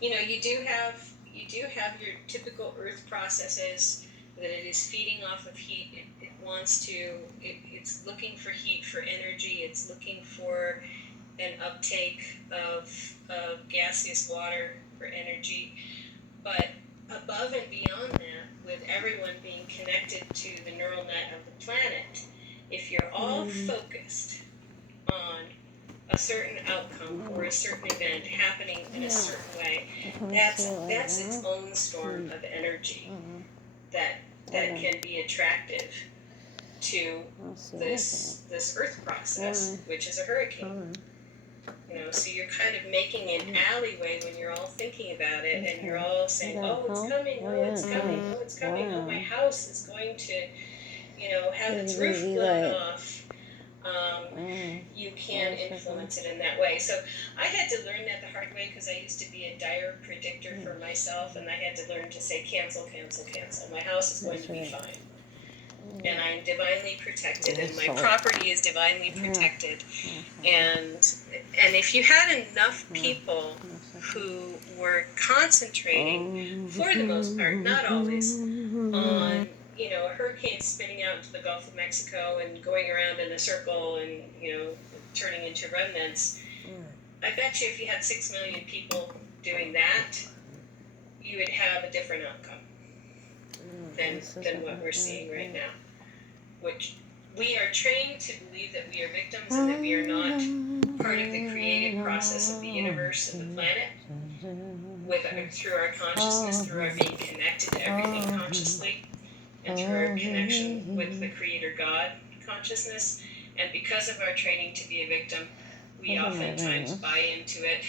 You do have your typical Earth processes that it is feeding off of heat. It wants to. It's looking for heat for energy. It's looking for an uptake of gaseous water for energy. But above and beyond that, with everyone being connected to the neural net of the planet, if you're all focused on a certain outcome or a certain event happening in a certain way, that's its own storm of energy that can be attractive to this Earth process, which is a hurricane. So you're kind of making an alleyway when you're all thinking about it, and you're all saying, "Oh, it's coming! Oh, it's coming! Oh, it's coming! Oh, my house is going to, have its roof blown off." You can influence it in that way. So I had to learn that the hard way because I used to be a dire predictor for myself, and I had to learn to say, "Cancel, cancel, cancel. My house is going to be fine. And I'm divinely protected, and my property is divinely protected." And if you had enough people who were concentrating, for the most part, not always, on a hurricane spinning out into the Gulf of Mexico and going around in a circle and turning into remnants, I bet you if you had 6 million people doing that, you would have a different outcome than what we're seeing right now. Which we are trained to believe that we are victims and that we are not part of the creative process of the universe and the planet through our consciousness, through our being connected to everything consciously, and through our connection with the Creator God consciousness. And because of our training to be a victim, we oftentimes buy into it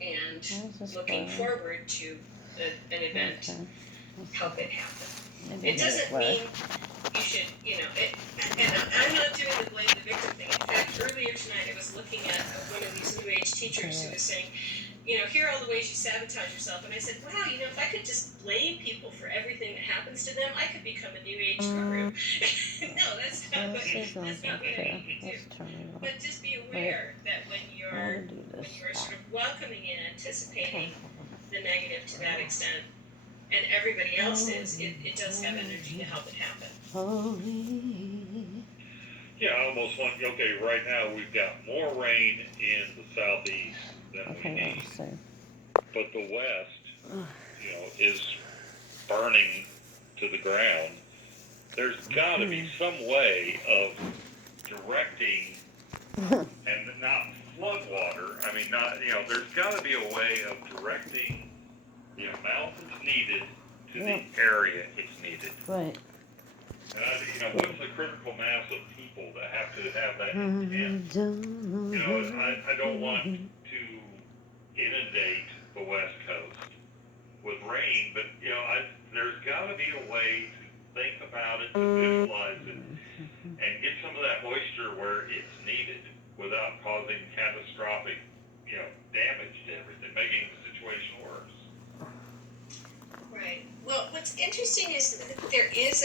and looking forward to an event, help it happen. It doesn't mean you should, and I'm not doing the blame the victim thing. In fact, earlier tonight I was looking at one of these New Age teachers who was saying, here are all the ways you sabotage yourself. And I said, wow, if I could just blame people for everything that happens to them, I could become a New Age guru. No, that's not what I need to do. But just be aware that when you're sort of welcoming and anticipating the negative to that extent, and everybody else is, it does have energy to help it happen. Yeah, I almost want, okay, right now we've got more rain in the southeast than we need. But the west, is burning to the ground. There's got to be some way of directing and not flood water. I mean, there's got to be a way of directing the amount that's needed to the area it's needed. Right. And what's the critical mass of people that have to have that intent? I don't want to inundate the West Coast with rain, but there's got to be a way to think about it, to visualize it, and get some of that moisture where it's needed without causing catastrophic, damage to everything, making the situation worse. Right. Well, what's interesting is that there is